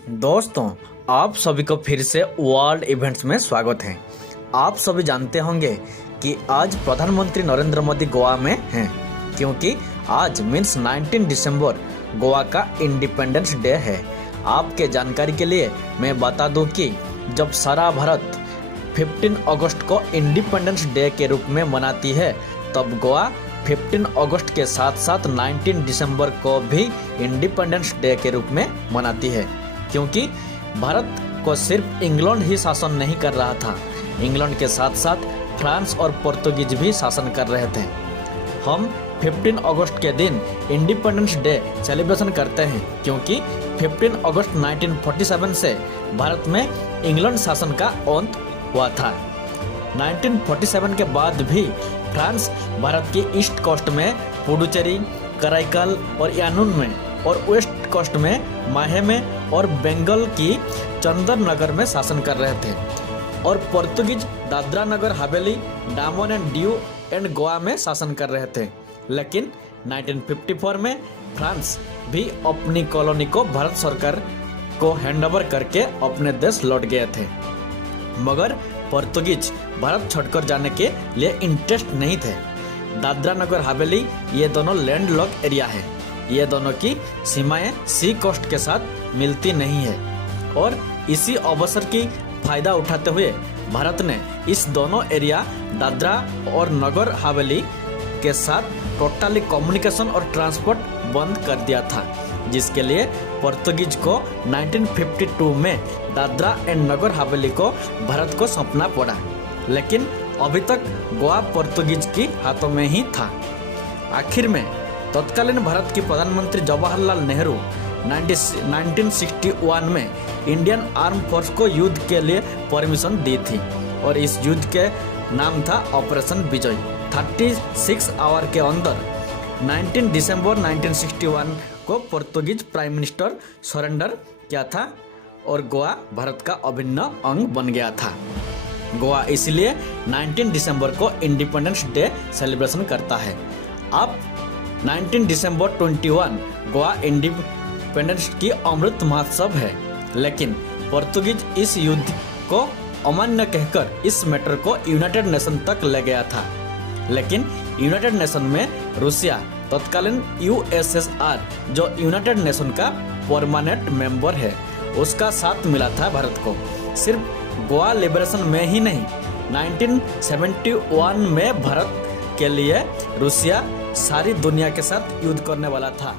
दोस्तों, आप सभी को फिर से वर्ल्ड इवेंट्स में स्वागत है। आप सभी जानते होंगे कि आज प्रधानमंत्री नरेंद्र मोदी गोवा में हैं, क्योंकि आज मीन्स 19 दिसंबर गोवा का इंडिपेंडेंस डे है। आपके जानकारी के लिए मैं बता दूं कि जब सारा भारत 15 अगस्त को इंडिपेंडेंस डे के रूप में मनाती है, तब गोवा 15 अगस्त के साथ साथ 19 दिसंबर को भी इंडिपेंडेंस डे के रूप में मनाती है, क्योंकि भारत को सिर्फ इंग्लैंड ही शासन नहीं कर रहा था, इंग्लैंड के साथ साथ फ्रांस और पुर्तगाल भी शासन कर रहे थे। हम 15 अगस्त के दिन इंडिपेंडेंस डे सेलिब्रेशन करते हैं, क्योंकि 15 अगस्त 1947 से भारत में इंग्लैंड शासन का अंत हुआ था। 1947 के बाद भी फ्रांस भारत की ईस्ट कोस्ट में पुडुचेरी, कराईकल और यानुन में, और वेस्ट कोस्ट में माहे में और बंगाल की चंदन नगर में शासन कर रहे थे, और पुर्तगाल दादरा नगर हवेली, डामन एंड दीव एंड गोवा में शासन कर रहे थे। लेकिन 1954 में फ्रांस भी अपनी कॉलोनी को भारत सरकार को हैंडओवर करके अपने देश लौट गए थे, मगर पुर्तगाल भारत छोड़कर जाने के लिए इंटरेस्ट नहीं थे। दादरा नगर हवेली ये दोनों लैंडलॉक एरिया है, ये दोनों की सीमाएं सी कोस्ट के साथ मिलती नहीं है, और इसी अवसर की फायदा उठाते हुए भारत ने इस दोनों एरिया दादरा और नगर हवेली के साथ टोटली कम्युनिकेशन और ट्रांसपोर्ट बंद कर दिया था, जिसके लिए पुर्तगाल को 1952 में दादरा एंड नगर हवेली को भारत को सौंपना पड़ा। लेकिन अभी तक गोवा पुर्तगाल के हाथों में ही था। आखिर में तत्कालीन भारत के प्रधानमंत्री जवाहरलाल नेहरू 1961 में इंडियन आर्म फोर्स को युद्ध के लिए परमिशन दी थी, और इस युद्ध के नाम था ऑपरेशन विजय। 36 आवर के अंदर 19 दिसंबर 1961 को पुर्तगाल प्राइम मिनिस्टर सरेंडर किया था, और गोवा भारत का अभिन्न अंग बन गया था। गोवा इसलिए 19 दिसंबर को इंडिपेंडेंस डे सेलिब्रेशन करता है। अब 19 दिसंबर 21 गोवा इंडिपेंडेंस की अमृत महोत्सव है, लेकिन पुर्तगाल इस युद्ध को अमान्य कहकर इस मैटर को यूनाइटेड नेशन तक ले गया था। लेकिन यूनाइटेड नेशन में रूसिया तत्कालीन यूएसएसआर, जो यूनाइटेड नेशन का परमानेंट मेंबर है, उसका साथ मिला था भारत को। सिर्फ गोवा लिबरेशन में ही नहीं, 1971 में भारत के लिए रूसिया सारी दुनिया के साथ युद्ध करने वाला था।